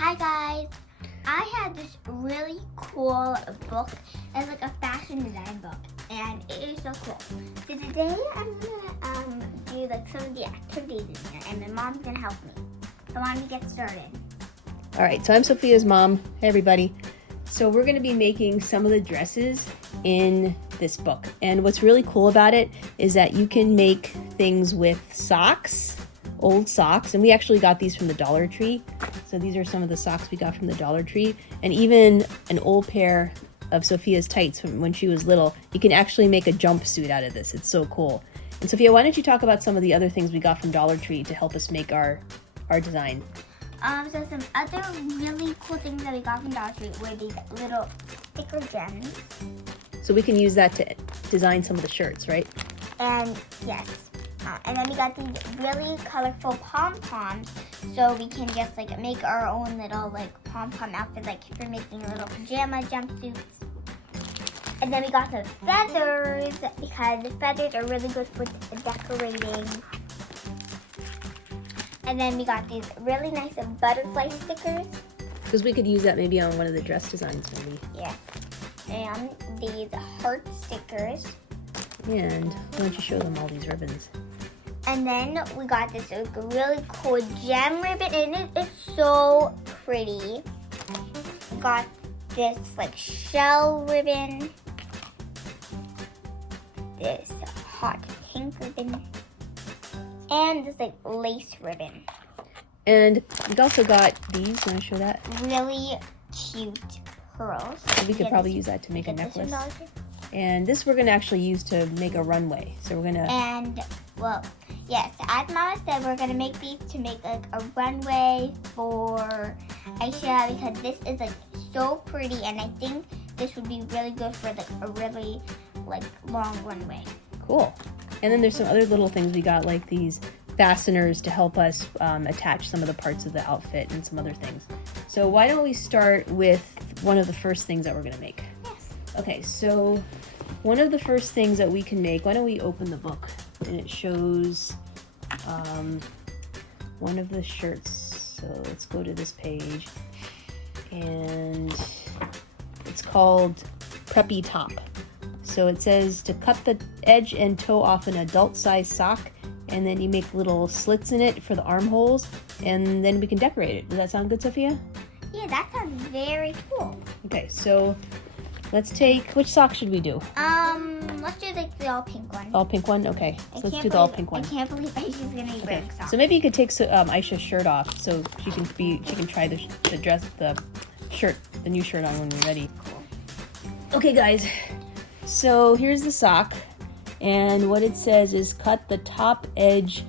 Hi guys, I had this really cool book. It's like a fashion design book and it is so cool. So today I'm gonna do like some of the activities in here and my mom's gonna help me. So why don't we get started? All right, so I'm Sophia's mom. Hey everybody. So we're gonna be making some of the dresses in this book. And what's really cool about it is that you can make things with socks, old socks, and we actually got these from the DollarTree. So these are some of the socks we got from the DollarTree, and even an old pair of Sophia's tights from when she was little. You can actually make a jumpsuit out of this. It's so cool. And Sophia, why don't you talk about some of the other things we got from DollarTree to help us make our design? So some other really cool things that we got from Dollar Tree were these little sticker gems. So we can use that to design some of the shirts, right? And yes. And then we got these really colorful pom-poms, so we can just like make our own little like pom-pom outfit, like if you're making little pajama jumpsuits. And then we got some feathers, because the feathers are really good for decorating. And then we got these really nice butterfly stickers. Because we could use that maybe on one of the dress designs, maybe. Yeah. And these heart stickers. And why don't you show them all these ribbons? And then we got this really cool gem ribbon, and it is so pretty. We got this like shell ribbon, this hot pink ribbon, and this like lace ribbon. And we also got these. Want to show that? Really cute pearls. So we could probably use that to make a necklace. And this we're gonna actually use to make a runway. So we're gonna. And well, yes, as Mama said, we're gonna make these to make like a runway for Aisha, because this is like so pretty, and I think this would be really good for like a really like long runway. Cool. And then there's some other little things we got, like these fasteners to help us attach some of the parts of the outfit and some other things. So why don't we start with one of the first things that we're gonna make? Yes. Okay, so one of the first things that we can make, why don't we open the book, and it shows one of the shirts. So let's go to this page, and it's called Preppy Top. So it says to cut the edge and toe off an adult size sock, and then you make little slits in it for the armholes, and then we can decorate it. Does that sound good, Sophia? Yeah, that sounds very cool. Okay, so let's take, which sock should we do? Let's do like the all pink one. All pink one? Okay, so let's do the all pink one. I can't believe Aisha's gonna be wearing socks. So maybe you could take Aisha's shirt off so she can try the new shirt on when we're ready. Cool. Okay, guys. So here's the sock, and what it says is cut the top edge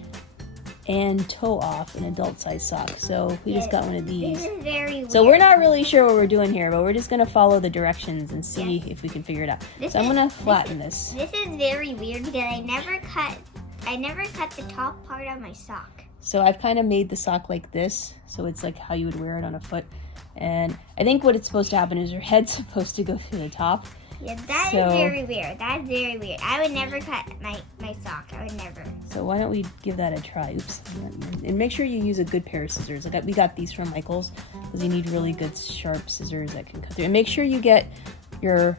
and toe off an adult size sock. So we just got one of these. This is very weird. So we're not really sure what we're doing here, but we're just gonna follow the directions and see if we can figure it out. I'm gonna flatten this. This is very weird because I never cut the top part of my sock. So I've kind of made the sock like this, so it's like how you would wear it on a foot. And I think what it's supposed to happen is your head's supposed to go through the top. Yeah, that is very weird. That is very weird. I would never cut my sock. I would never. So why don't we give that a try? Oops. And make sure you use a good pair of scissors. We got these from Michael's, because you need really good sharp scissors that can cut through. And make sure you get your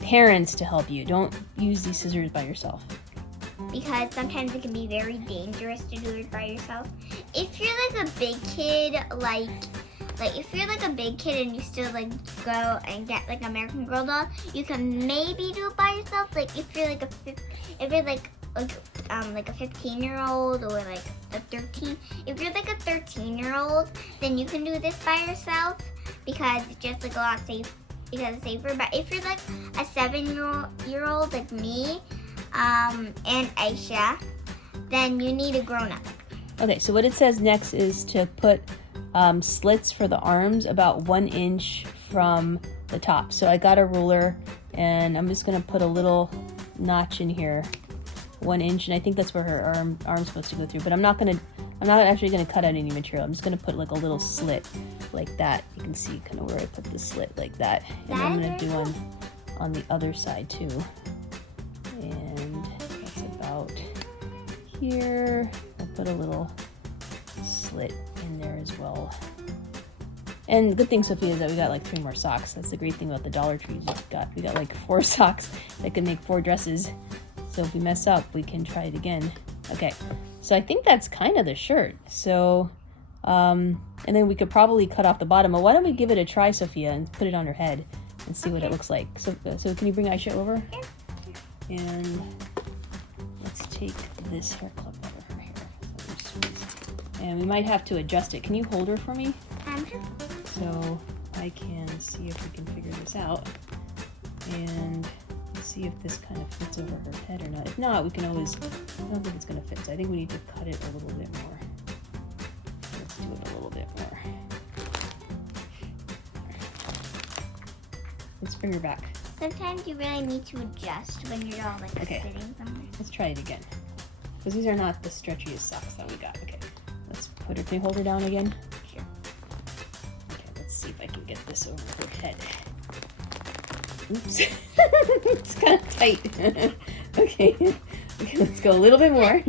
parents to help you. Don't use these scissors by yourself, because sometimes it can be very dangerous to do it by yourself. If you're like a big kid, like if you're like a big kid and you still like go and get like American Girl doll, you can maybe do it by yourself. Like if you're like a 15-year-old or like a 13. If you're like a 13-year-old, then you can do this by yourself, because it's just like a lot safe. Because it's safer. But if you're like a 7-year-old like me, and Aisha, then you need a grown-up. Okay, so what it says next is to put slits for the arms about 1 inch from the top. So I got a ruler, and I'm just gonna put a little notch in here, 1 inch, and I think that's where her arm's supposed to go through. But I'm not actually gonna cut out any material. I'm just gonna put like a little slit like that. You can see kind of where I put the slit like that, and I'm gonna do one on the other side too. And that's about here. I'll put a little slit in there as well. And the good thing, Sophia, is that we got like 3 more socks. That's the great thing about the DollarTree. We got like 4 socks that can make 4 dresses. So if we mess up, we can try it again. Okay, so I think that's kind of the shirt. So, and then we could probably cut off the bottom. Well, why don't we give it a try, Sophia, and put it on her head and see what it looks like. So can you bring Aisha over? Yeah. And let's take this hair clip out of her hair. And we might have to adjust it. Can you hold her for me? Sure. So I can see if we can figure this out. And see if this kind of fits over her head or not. If not, we can always, I don't think it's going to fit. So I think we need to cut it a little bit more. Let's do it a little bit more. Let's bring her back. Sometimes you really need to adjust when you're all like sitting somewhere. Let's try it again. Because these are not the stretchiest socks that we got. Okay, let's put her, can you hold her down again? Sure. Okay, let's see if I can get this over her head. Oops. It's kind of tight. Okay, let's go a little bit more.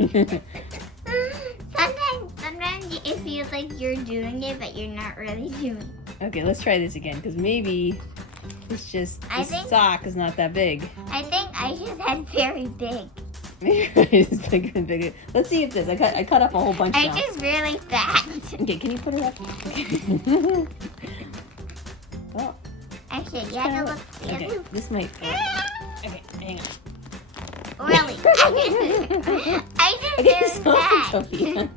Sometimes it feels like you're doing it, but you're not really doing it. Okay, let's try this again, because maybe it's just, this sock is not that big. I think Aisha's head very big. Maybe it is bigger and bigger. Let's see if this, I cut off a whole bunch now. Aisha's really fat. Okay, can you put her up? Okay. Oh. Actually, yeah, look. Okay, this might fit. Okay, hang on. Really? Aisha's very fat. Sophia.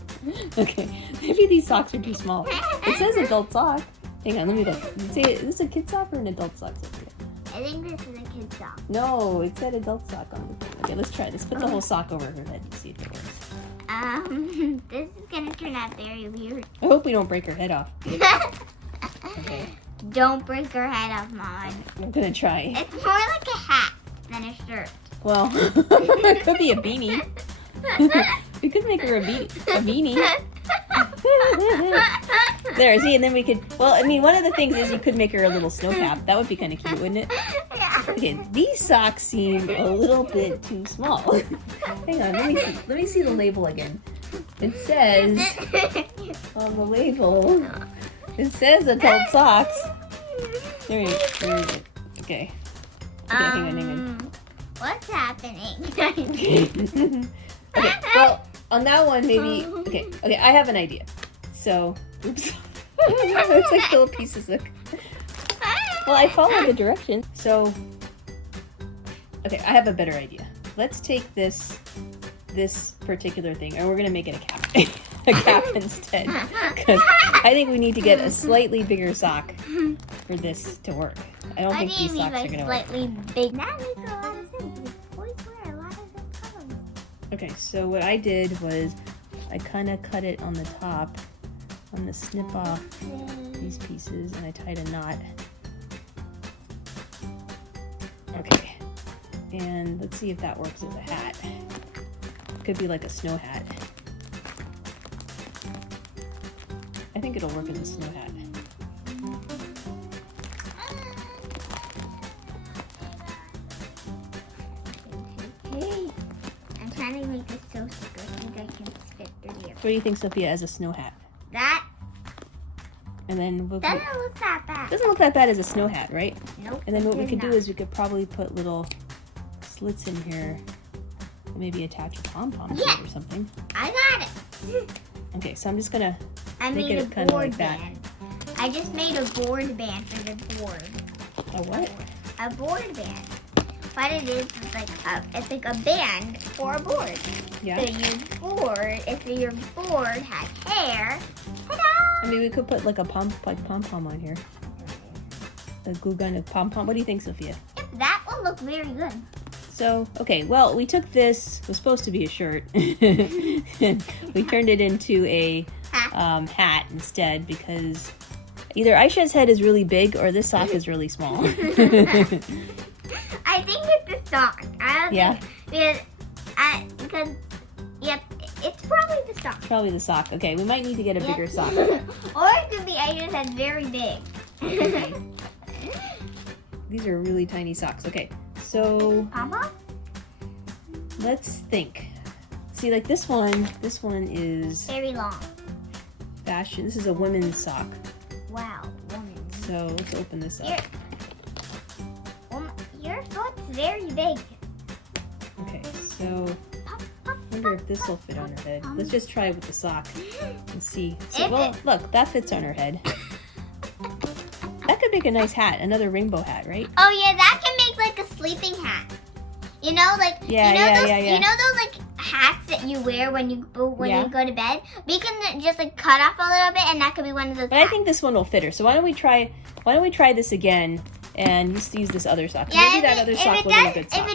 Okay, maybe these socks are too small. It says adult sock. Hang on, let me look. Say, is this a kid sock or an adult sock, Sophia? I think this is a kid sock. No, it said adult sock on the thing. Okay, let's try this. Put the whole sock over her head and see if it works. This is gonna turn out very weird. I hope we don't break her head off. Okay. Don't break her head off, Mom. I'm gonna try. It's more like a hat than a shirt. Well, it could be a beanie. We could make her a beanie. There, see, and then we could, well, I mean, one of the things is you could make her a little snow cap. That would be kind of cute, wouldn't it? Yeah. Okay, these socks seem a little bit too small. Hang on, let me see the label again. It says, on the label, it says adult socks. There you go. Okay. Okay, hang on. What's happening? Okay, well, on that one, maybe, okay, I have an idea. So, oops. It's like little pieces of, well, I followed the directions. So, okay, I have a better idea. Let's take this particular thing, and we're gonna make it a cap. A cap instead. Because I think we need to get a slightly bigger sock for this to work. I don't think these socks are gonna slightly big? That makes a lot of sense. Boys wear a lot of this color. Okay, so what I did was I kind of cut it on the top. I'm gonna snip off these pieces and I tied a knot. Okay, and let's see if that works as a hat. Could be like a snow hat. I think it'll work as a snow hat. Hey, I'm trying to make this so squishy I think I can fit through here. What do you think, Sophia, as a snow hat? That And then doesn't look that bad. doesn't look that bad as a snow hat, right? Nope. And then what we it could do does is we could probably put little slits in here and maybe attach a pom-pom to it or something. not. I got it. Okay, so I'm just gonna I make made it a kind of board like that. band. I just made a board band for the board. A what? A board band. What it is like it's like a band for a board. Yeah. So your board, if your board had hair, ta-da! I mean, we could put like a pom-pom on here. A glue gun, a pom-pom. What do you think, Sophia? Yep, that will look very good. So, okay, well, we took this, it was supposed to be a shirt, and we turned it into a hat instead because either Aisha's head is really big or this sock is really small. I think it's the sock. I don't think because yep, it's probably the sock. Probably the sock. Okay, we might need to get a bigger sock. Or it could be Aisha's head very big. Okay. These are really tiny socks. Okay, so Papa? let's think. See, like this one is Very long. fashion. This is a women's sock. Wow. so let's open this up. Your foot's very big. Okay, so I wonder if this will fit on her head. Let's just try it with the sock and see. So, well, look, that fits on her head. That could make a nice hat, another rainbow hat, right? Oh yeah, that can make like a sleeping hat. You know, like you know those like hats that you wear when you go to bed. We can just like cut off a little bit, and that could be one of those. But hats. I think this one will fit her. So why don't we try this again and use this other sock? Yeah, maybe that other sock will be a good sock.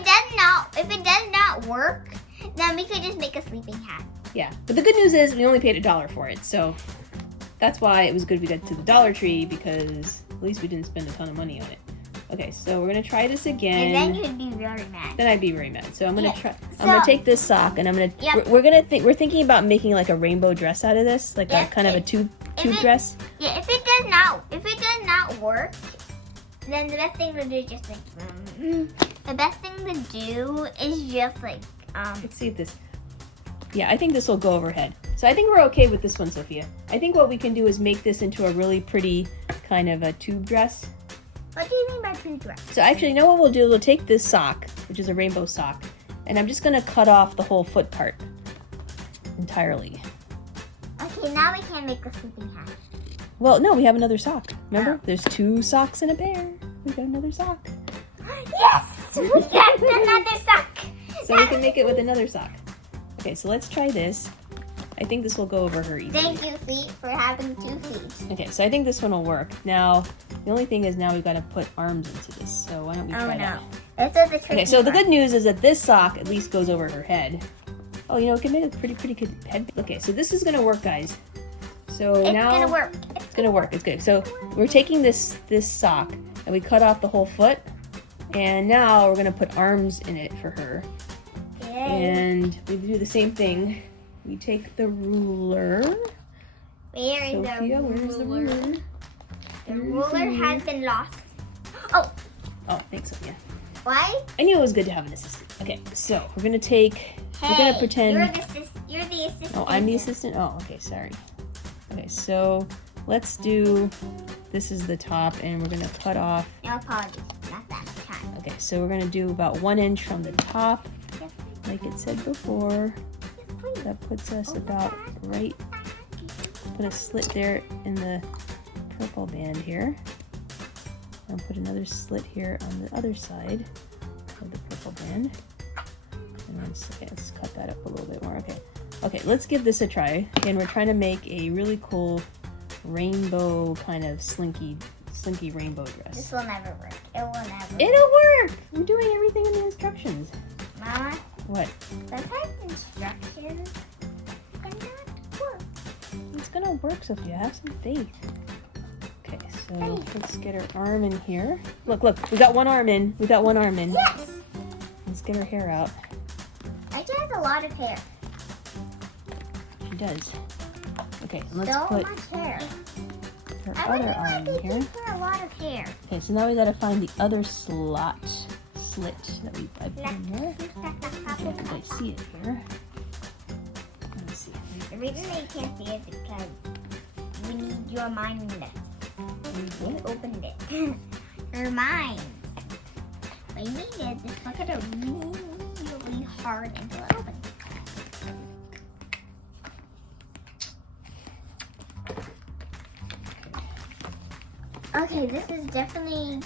If it does not work, then we could just make a sleeping hat. Yeah, but the good news is we only paid $1 for it, so that's why it was good we got to the DollarTree, because at least we didn't spend a ton of money on it. Okay, so we're gonna try this again. And then you'd be very mad. Then I'd be very mad. So I'm gonna try. I'm gonna take this sock and I'm gonna. Yep. We're thinking about making like a rainbow dress out of this, like a kind of a tube dress. Yeah, if it does not work, then the best thing to do is just like the best thing to do is just like Let's see if this. Yeah, I think this will go over her head. So I think we're okay with this one, Sophia. I think what we can do is make this into a really pretty kind of a tube dress. What do you mean by tube dress? So actually, you know what we'll do? We'll take this sock, which is a rainbow sock, and I'm just gonna cut off the whole foot part entirely. Okay, now we can make a sleeping hat. Well, no, we have another sock. Remember? There's 2 socks and a bear. We got another sock. Yes! We got another sock! So we can make it with another sock. Okay, so let's try this. I think this will go over her easily. Thank you, feet, for having 2 feet. Okay, so I think this one will work. Now, the only thing is now we've got to put arms into this. So why don't we try that? This is the tricky Okay, so the part. good news is that this sock at least goes over her head. Oh, you know, it can make a pretty good head. Okay, so this is going to work, guys. So it's now gonna work. It's gonna work. It's good. So we're taking this sock and we cut off the whole foot, and now we're gonna put arms in it for her. Yay. And we do the same thing. We take the ruler. Sophia, where's the ruler? The ruler has been lost. Oh, thanks, Sophia. Why? I knew it was good to have an assistant. Okay, so we're gonna take. We're gonna pretend. You're the assistant. Oh, I'm the assistant. Oh, okay, sorry. Okay, so let's do. This is the top, and we're gonna cut off. No apologies, not that much time. Okay, so we're gonna do about 1 inch from the top, Yes, like it said before. yes, please. That puts us about right. Put a slit there in the purple band here. I'll put another slit here on the other side of the purple band. And then let's cut that up a little bit more. Okay, let's give this a try. Again, we're trying to make a really cool rainbow kind of slinky rainbow dress. This will never work. It will never. It'll work! I'm doing everything in the instructions. Mama, What? sometimes instructions cannot work. It's gonna work, Sophia. Have some faith. Okay, so let's get her arm in here. Look, we got one arm in. Yes! Let's get her hair out. She has a lot of hair. She does. Okay, let's So put much hair. her I other wonder why arm they in here. give her a lot of hair. Okay, so now we gotta find the other slit that we put in here. Okay, you guys see it here. Let me see. The reason they can't see it is because we need your mind. We opened it. Her mind. We needed this. Look at it really hard until it opens. Okay, this is definitely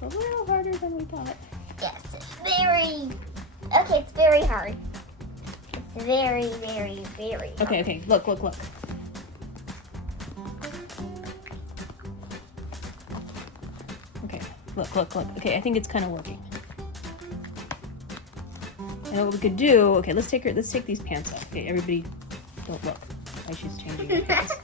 A little harder than we thought. yes. It's very okay. It's very hard. It's very, very, very hard. Okay, look. Okay, look. Okay, I think it's kind of working. And what we could do, okay, let's take these pants off. Okay, everybody, don't look. Why she's changing her pants.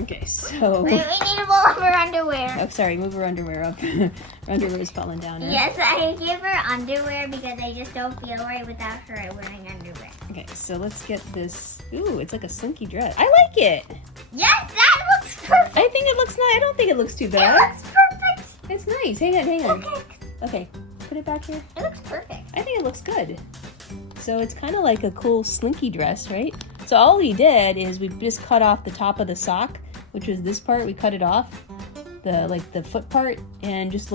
Okay, so. We need to pull up her underwear. Oh, sorry, move her underwear up. Her underwear is falling down. Yes, I give her underwear because I just don't feel right without her wearing underwear. Okay, so let's get this. Ooh, it's like a slinky dress. I like it. Yes, that looks perfect. I think it looks nice. I don't think it looks too It bad. looks perfect. It's nice. Hang on. Okay. Okay, put it back here. It looks perfect. I think it looks good. So it's kind of like a cool slinky dress, right? So all we did is we just cut off the top of the sock, which was this part. We cut it off, the foot part, and just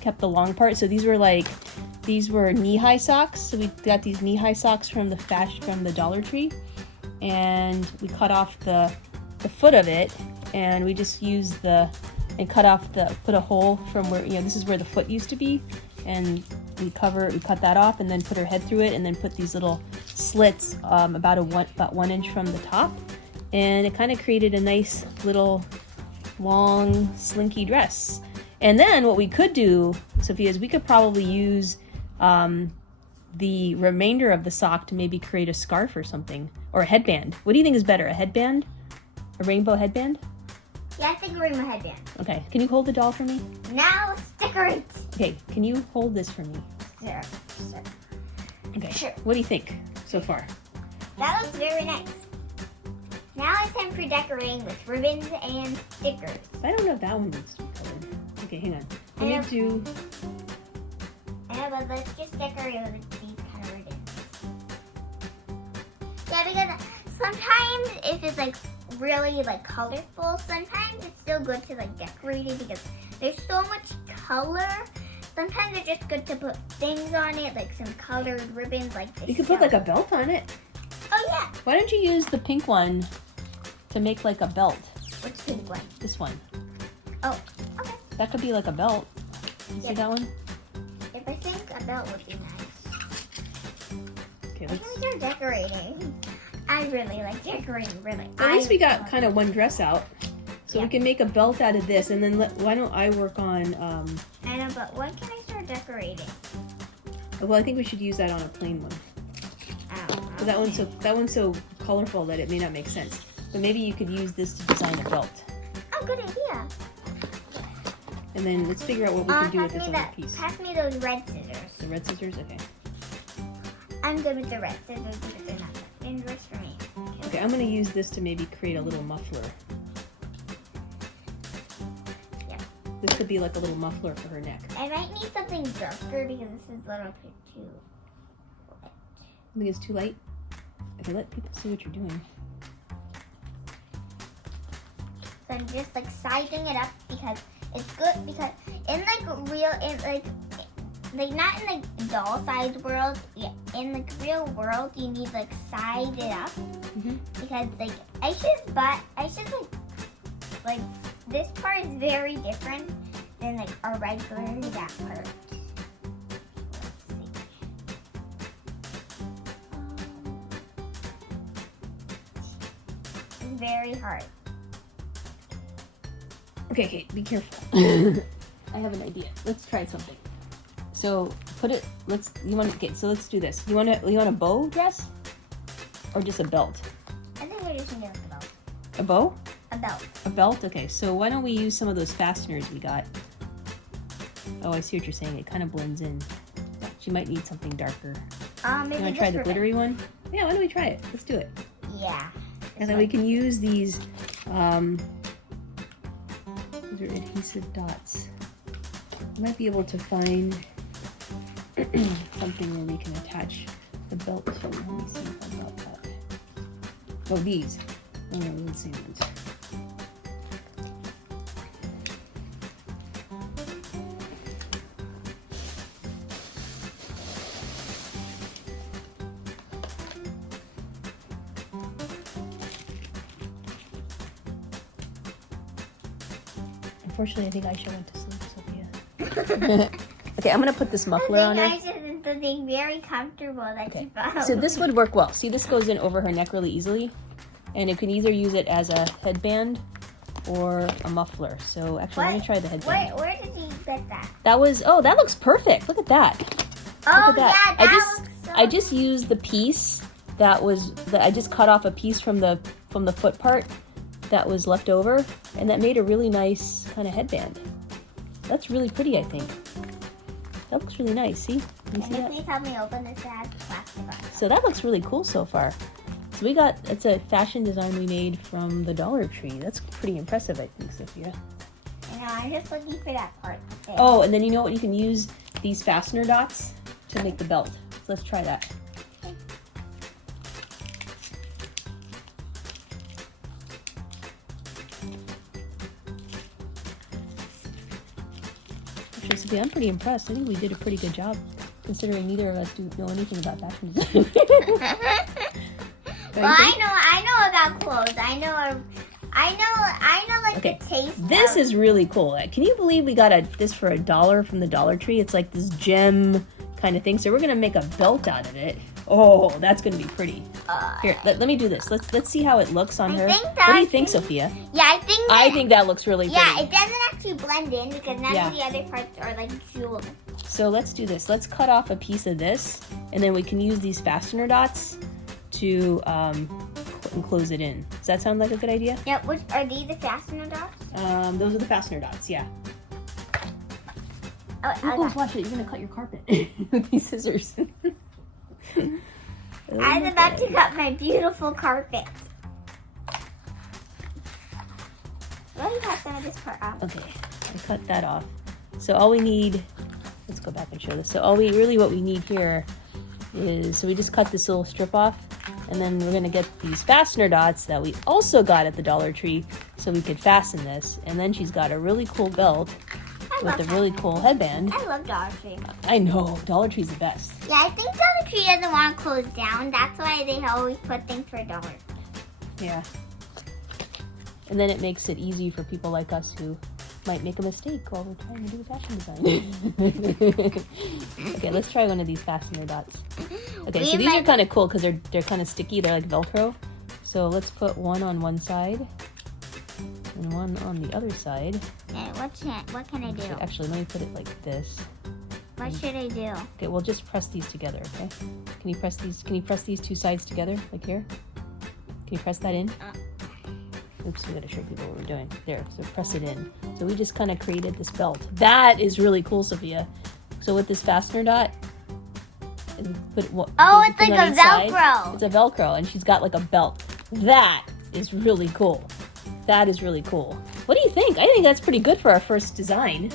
kept the long part. So these were knee-high socks. So we got these knee-high socks from the DollarTree, and we cut off the foot of it, and we just used put a hole from where, this is where the foot used to be, and we cut that off, and then put her head through it, and then put these little slits about 1 inch from the top, and it kind of created a nice little long slinky dress. And then what we could do, Sophia, is we could probably use the remainder of the sock to maybe create a scarf or something, or a headband. What do you think is better, a headband, a rainbow headband? Yeah, I think a rainbow headband. Okay, can you hold the doll for me? Now sticker it. Okay, can you hold this for me? Sure. Okay, Sure. What do you think so far? That looks very nice. Now it's time for decorating with ribbons and stickers. I don't know if that one needs to be colored. Okay, hang on. I know, but let's just decorate with these kind of ribbons. Yeah, because sometimes if it's like really like colorful, sometimes it's still good to like decorate it because there's so much color. Sometimes it's just good to put things on it, like some colored ribbons, like this. You could put like a belt on it. Oh yeah. Why don't you use the pink one to make like a belt? Which pink one? This one. Oh, okay. That could be like a belt. You see that one? If I think a belt would be nice. Okay, Let's start decorating. I really like decorating, really. At least we got kind of one dress out. So we can make a belt out of this, and then why don't I work on... I know, but when can I start decorating? Well, I think we should use that on a plain one. Oh, So that one's so colorful that it may not make sense. But maybe you could use this to design a belt. Oh, good idea. And then let's figure out what we can do with this other piece. Pass me those red scissors. The red scissors? Okay. I'm good with the red scissors because they're not that dangerous for me. Okay, I'm going to use this to maybe create a little muffler. Yeah. This could be like a little muffler for her neck. I might need something darker because this is a little bit too light. I think it's too light. Okay, let people see what you're doing. So I'm just like sizing it up because it's good because in not in the doll size world, yeah, in the real world you need like size it up because like I should like this part is very different than like our regular that part. It's very hard. Okay, Kate, be careful. I have an idea. Let's try something. So let's do this. You want a bow dress? Or just a belt? I think we're just gonna get a belt. A bow? A belt. A belt? Okay, so why don't we use some of those fasteners we got? Oh, I see what you're saying. It kind of blends in. She might need something darker. Maybe you want to try the glittery one? Yeah, why don't we try it? Let's do it. Yeah. And then we can use these, those are adhesive dots. I might be able to find something where we can attach the belt to. Let me see if I got that. Oh, these. Oh, no, the same ones. Unfortunately, I think Aisha went to sleep, Sophia. Okay, I'm going to put this muffler on her. Aisha is something very comfortable that she found. So this would work well. See, this goes in over her neck really easily. And you can either use it as a headband or a muffler. So actually, let me try the headband. Where did you get that? That looks perfect. Look at that. Oh, Look at that. yeah, that looks so I just used the piece I just cut off a piece from the foot part that was left over, and that made a really nice kind of headband. That's really pretty, I think. That looks really nice. See? Can you see that? Please help me open this as plastic on it. So that looks really cool so far. So it's a fashion design we made from the DollarTree. That's pretty impressive, I think, Sophia. I know, I'm just looking for that part. Okay. Oh, and then you know what? You can use these fastener dots to make the belt. So let's try that. Sophia, I'm pretty impressed. I think we did a pretty good job, considering neither of us know anything about fashion design. Well, I know about clothes. I know like Okay, the taste. This is really cool. Can you believe we got this for $1 from the Dollar Tree? It's like this gem kind of thing. So we're gonna make a belt out of it. Oh, that's gonna be pretty. Here, let me do this. Let's see how it looks on her. What do you think, Sophia? Yeah, I think that looks really pretty. Yeah, it doesn't actually blend in because none of the other parts are like jeweled. So let's do this. Let's cut off a piece of this, and then we can use these fastener dots to close it in. Does that sound like a good idea? Yeah. Which are these the fastener dots? Those are the fastener dots. Yeah. Oh, watch it! You're gonna cut your carpet with these scissors. I was about to cut my beautiful carpet. Let me cut some of this part off. Okay, I cut that off. So all we need, let's go back and show this. So what we need here is, so we just cut this little strip off, and then we're gonna get these fastener dots that we also got at the Dollar Tree, so we could fasten this. And then she's got a really cool belt with a really cool headband. I love Dollar Tree. I know, Dollar Tree's the best. Yeah, I think Dollar Tree doesn't want to close down. That's why they always put things for $1. Yeah. And then it makes it easy for people like us who might make a mistake while we're trying to do fashion design. Okay, let's try one of these fastener dots. Okay, so these are kind of cool because they're kind of sticky. They're like Velcro. So let's put one on one side and one on the other side. And what can I do? Actually, let me put it like this. What should I do? Okay, we'll just press these together. Okay. Can you press these? Can you press these two sides together, like here? Can you press that in? Oops, we gotta show people what we're doing. There, so press it in. So we just kind of created this belt. That is really cool, Sophia. So with this fastener dot, put it's like a Velcro. It's a Velcro, and she's got like a belt. That is really cool. That is really cool. What do you think? I think that's pretty good for our first design.